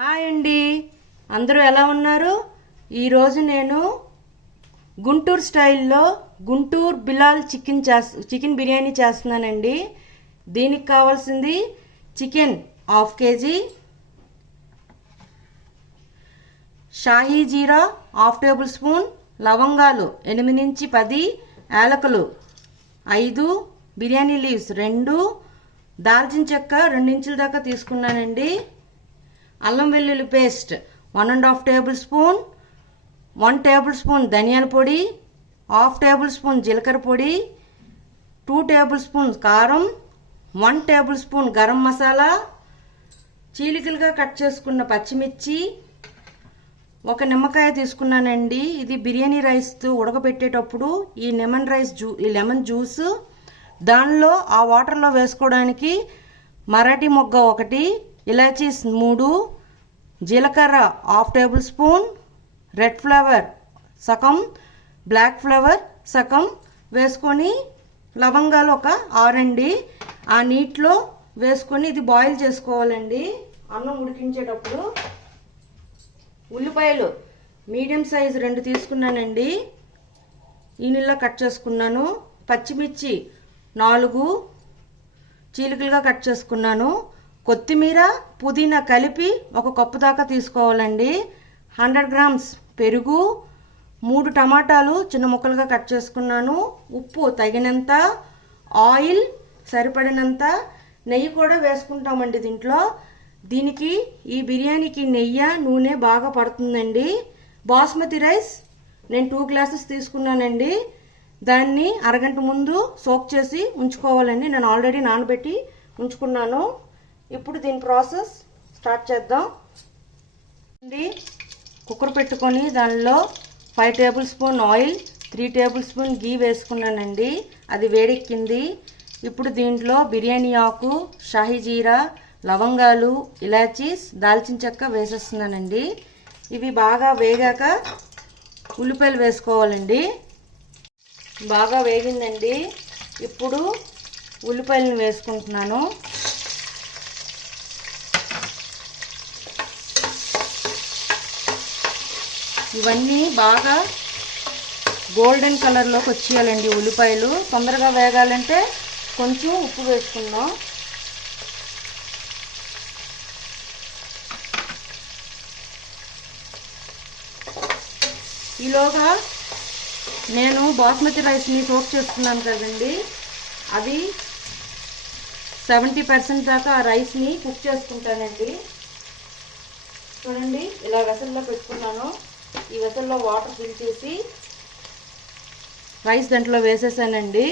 Hi అండి, అందరూ ఎలా ఉన్నారు? ఈరోజు నేను గుంటూరు స్టైల్లో గుంటూరు బిలాల్ చికెన్ బిర్యానీ చేస్తున్నానండి. దీనికి కావాల్సింది చికెన్ హాఫ్ కేజీ, షాహీ జీరా హాఫ్ టేబుల్ స్పూన్, లవంగాలు 8 నుంచి 10, యాలకులు 5, బిర్యానీ లీవ్స్ 2, దాల్చిన చెక్క 2 ఇంచుల దాకా తీసుకున్నానండి. అల్లం వెల్లుల్లి paste 1.5 tablespoon, 1 tablespoon ధనియాల పొడి, హాఫ్ టేబుల్ స్పూన్ జీలకర్ర పొడి, 2 టేబుల్ స్పూన్ కారం, 1 టేబుల్ స్పూన్ గరం మసాలా, చీలికలుగా కట్ చేసుకున్న పచ్చిమిర్చి, ఒక నిమ్మకాయ తీసుకున్నానండి. ఇది బిర్యానీ రైస్ ఉడకబెట్టేటప్పుడు ఈ లెమన్ జ్యూస్ దానిలో ఆ వాటర్లో వేసుకోవడానికి మరాఠీ మొగ్గ 1, ఇలాచీస్ 3, జీలకర్ర half table spoon, red flower సగం, బ్లాక్ ఫ్లవర్ సగం వేసుకొని, లవంగాలు ఒక 6 అండి. ఆ నీటిలో వేసుకొని ఇది బాయిల్ చేసుకోవాలండి. అన్నం ఉడికించేటప్పుడు ఉల్లిపాయలు మీడియం సైజు 2 తీసుకున్నానండి, ఈ నీళ్ళలో కట్ చేసుకున్నాను. పచ్చిమిర్చి 4 చీలికలుగా కట్ చేసుకున్నాను. కొత్తిమీర పుదీనా కలిపి 1 కప్పు దాకా తీసుకోవాలండి. 100 గ్రామ్స్ పెరుగు, 3 టమాటాలు చిన్న ముక్కలుగా కట్ చేసుకున్నాను. ఉప్పు తగినంత, ఆయిల్ సరిపడినంత, నెయ్యి కూడా వేసుకుంటామండి దీంట్లో. దీనికి ఈ బిర్యానీకి నెయ్యి నూనె బాగా పడుతుందండి. బాస్మతి రైస్ నేను 2 గ్లాసెస్ తీసుకున్నానండి. దాన్ని అరగంట ముందు సోక్ చేసి ఉంచుకోవాలండి. నేను ఆల్రెడీ నానబెట్టి ఉంచుకున్నాను. ఇప్పుడు దీని ప్రాసెస్ స్టార్ట్ చేద్దాం. కుక్కర్ పెట్టుకొని దానిలో 5 tablespoon oil, 3 tablespoon ghee వేసుకున్నానండి. అది వేడెక్కింది. ఇప్పుడు దీంట్లో బిర్యానీ ఆకు, షాహీ జీరా, లవంగాలు, ఇలాచీస్, దాల్చిన చెక్క వేసేస్తున్నానండి. ఇవి బాగా వేగాక ఉల్లిపాయలు వేసుకోవాలండి. బాగా వేగిందండి. ఇప్పుడు ఉల్లిపాయలను వేసుకుంటున్నాను. ఇవన్నీ బాగా గోల్డెన్ కలర్లోకి వచ్చేయాలండి. ఉల్లిపాయలు తొందరగా వేగాలంటే కొంచెం ఉప్పు వేసుకుందాం. ఈలోగా నేను బాస్మతి రైస్ని సోక్ చేసుకున్నాను కదండి, అది 70% దాకా ఆ రైస్ని కుక్ చేసుకుంటానండి. చూడండి, ఇలా వెసల్లో పెట్టుకున్నాను. ఈ వెసల్లో వాటర్ ఫిల్ చేసి రైస్ దాంట్లో వేసేసానండి.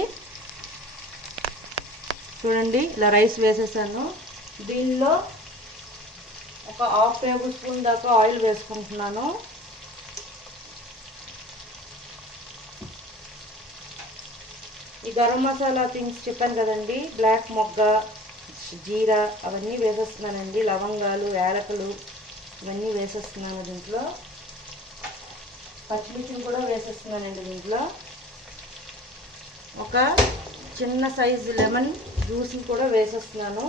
చూడండి, ఇలా రైస్ వేసేసాను. దీనిలో ఒక 1/2 టేబుల్ స్పూన్ దాకా ఆయిల్ వేసుకుంటున్నాను. ఈ గరం మసాలా థింగ్స్ చెప్పాను కదండి, బ్లాక్ మొగ్గ, జీరా అవన్నీ వేసేస్తున్నానండి. లవంగాలు, యాలకులు ఇవన్నీ వేసేస్తున్నాను. దీంట్లో పచ్చిమిర్చిని కూడా వేసేస్తున్నానండి. దీంట్లో ఒక చిన్న సైజు లెమన్ జ్యూస్ని కూడా వేసేస్తున్నాను.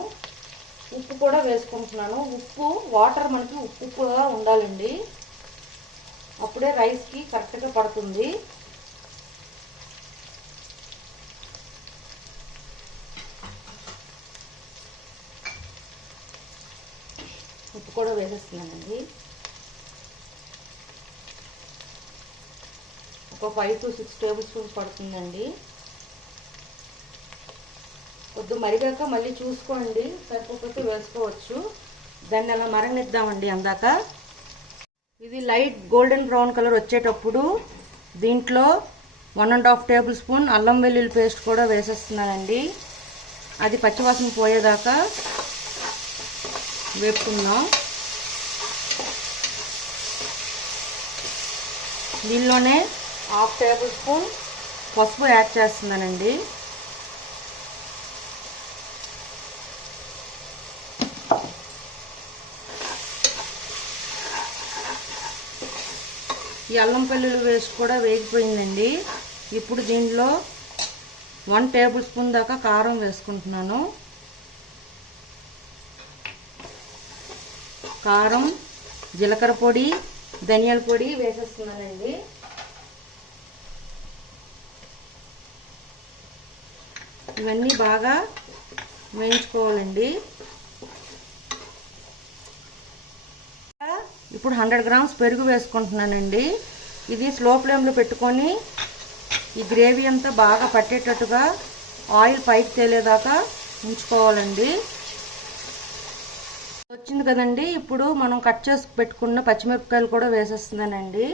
ఉప్పు కూడా వేసుకుంటున్నాను. ఉప్పు వాటర్ మనకి ఉప్పుగా ఉండాలండి, అప్పుడే రైస్కి కరెక్ట్గా పడుతుంది. ఉప్పు కూడా వేసేస్తున్నానండి. ఒక 5 to 6 టేబుల్ స్పూన్స్ పడుతుందండి. కొద్ది మరిగాక మళ్ళీ చూసుకోండి, సరిపోతే వేసుకోవచ్చు. దాన్ని అలా మరగనిద్దామండి అందాక. ఇది లైట్ గోల్డెన్ బ్రౌన్ కలర్ వచ్చేటప్పుడు దీంట్లో 1.5 టేబుల్ స్పూన్ అల్లం వెల్లుల్లి పేస్ట్ కూడా వేసేస్తున్నానండి. అది పచ్చివాసన పోయేదాకా వేపుకుందాం. దీనిలోనే 1/2 టేబుల్ స్పూన్ పసుపు యాడ్ చేస్తున్నానండి. ఈ అల్లం వెల్లుల్లి వేస్ట్ కూడా వేగిపోయిందండి. ఇప్పుడు దీనిలో 1 టేబుల్ స్పూన్ దాకా కారం వేసుకుంటున్నాను. కారం, జీలకర్ర పొడి, ధనియాల పొడి వేసేస్తున్నానండి. ఇవన్నీ బాగా వేయించుకోవాలండి. ఇప్పుడు 100 గ్రామ్స్ పెరుగు వేసుకుంటున్నానండి. ఇది స్లో ఫ్లేమ్లో పెట్టుకొని ఈ గ్రేవీ అంతా బాగా పట్టేటట్టుగా ఆయిల్ పైకి తేలేదాకా ఉంచుకోవాలండి. వచ్చింది కదండి. ఇప్పుడు మనం కట్ చేసి పెట్టుకున్న పచ్చిమిరపకాయలు కూడా వేసేస్తున్నానండి.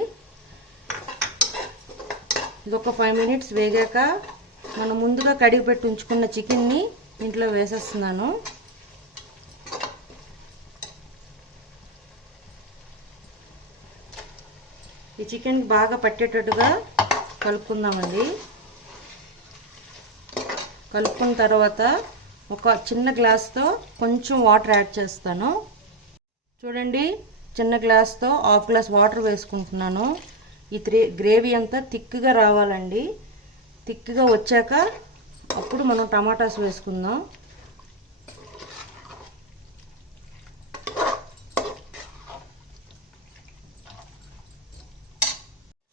ఇది ఒక 5 మినిట్స్ వేగాక మనం ముందుగా కడిగి పెట్టి ఉంచుకున్న చికెన్ని దీంట్లో వేసేస్తున్నాను. ఈ చికెన్ బాగా పట్టేటట్టుగా కలుపుకుందామండి. కలుపుకున్న తర్వాత ఒక చిన్న గ్లాస్తో కొంచెం వాటర్ యాడ్ చేస్తాను. చూడండి, చిన్న గ్లాస్తో హాఫ్ గ్లాస్ వాటర్ వేసుకుంటున్నాను. ఈ గ్రేవీ అంతా థిక్గా రావాలండి. థిక్గా వచ్చాక అప్పుడు మనం టమాటాస్ వేసుకుందాం.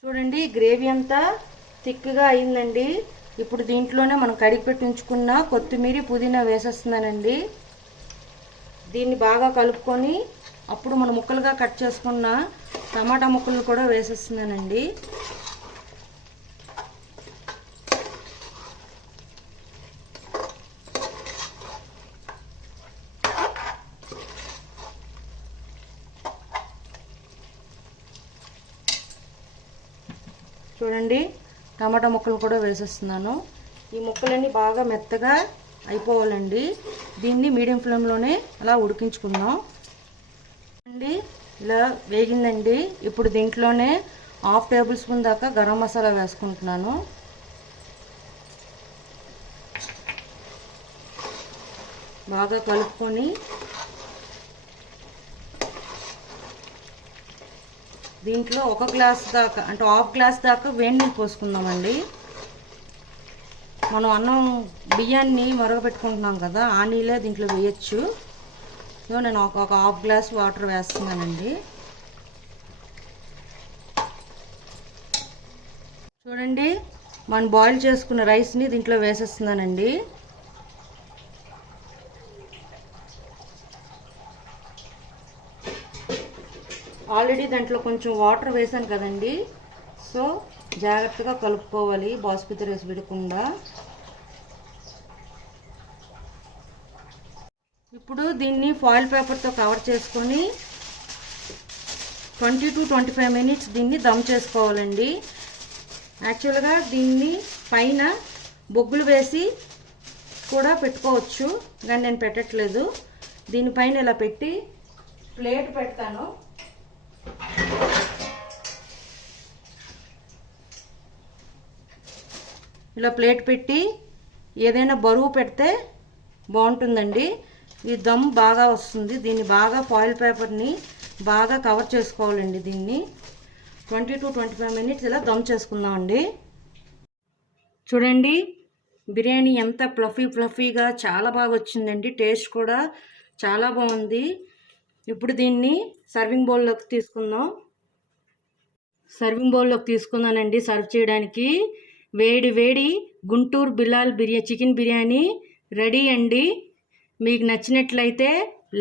చూడండి, గ్రేవీ అంతా థిక్గా అయిందండి. ఇప్పుడు దీంట్లోనే మనం కడిగి పెట్టి ఉంచుకున్న కొత్తిమీర, పుదీనా వేసేస్తున్నానండి. దీన్ని బాగా కలుపుకొని అప్పుడు మనం ముక్కలుగా కట్ చేసుకున్న టమాటా ముక్కలు కూడా వేసేస్తున్నానండి. చూడండి, టమాటా ముక్కలు కూడా వేసేస్తున్నాను. ఈ ముక్కలన్నీ బాగా మెత్తగా అయిపోవాలండి. దీన్ని మీడియం ఫ్లేమ్లోనే అలా ఉడికించుకుందాం అండి. ఇలా వేగిందండి. ఇప్పుడు దీంట్లోనే 1/2 టేబుల్ స్పూన్ దాకా గరం మసాలా వేసుకుంటున్నాను. బాగా కలుపుకొని దీంట్లో 1 గ్లాస్ దాకా అంటే 1/2 గ్లాస్ దాకా వేడి నీళ్ళు పోసుకుందామండి. మనం బియ్యాన్ని మరగపెట్టుకుంటున్నాం కదా, ఆ నీళ్ళే దీంట్లో వేయచ్చు. సో నేను ఒక 1/2 గ్లాస్ వాటర్ వేస్తున్నానండి. చూడండి, మనం బాయిల్ చేసుకున్న రైస్ని దీంట్లో వేసేస్తున్నానండి. ఆల్రెడీ దాంట్లో కొంచెం వాటర్ వేసాను కదండి. సో జాగ్రత్తగా కలుపుకోవాలి, బాస్మతి రైస్ విడకుండా. ఇప్పుడు దీన్ని ఫాయిల్ పేపర్తో కవర్ చేసుకొని 20 to 25 మినిట్స్ దీన్ని దమ్ చేసుకోవాలండి. యాక్చువల్గా దీన్ని పైన బొగ్గులు వేసి కూడా పెట్టుకోవచ్చు, కానీ నేను పెట్టట్లేదు. దీనిపైన ఇలా పెట్టి ప్లేట్ పెడతాను. ఇలా ప్లేట్ పెట్టి ఏదైనా బరువు పెడితే బాగుంటుందండి. ఈ దమ్ బాగా వస్తుంది. దీన్ని బాగా ఫాయిల్ పేపర్ని బాగా కవర్ చేసుకోవాలండి. దీన్ని 20 to 25 మినిట్స్ ఇలా దమ్ చేసుకుందామండి. చూడండి, బిర్యానీ ఎంత ఫ్లఫీగా చాలా బాగా వచ్చిందండి. టేస్ట్ కూడా చాలా బాగుంది. ఇప్పుడు దీన్ని సర్వింగ్ బౌల్లోకి తీసుకుందాం. సర్వింగ్ బౌల్లోకి తీసుకుందానండి సర్వ్ చేయడానికి. వేడి వేడి గుంటూరు బిలాల్ చికెన్ బిర్యానీ రెడీ అండి. మీకు నచ్చినట్లయితే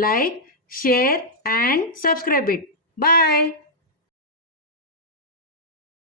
like, share and subscribe it. Bye.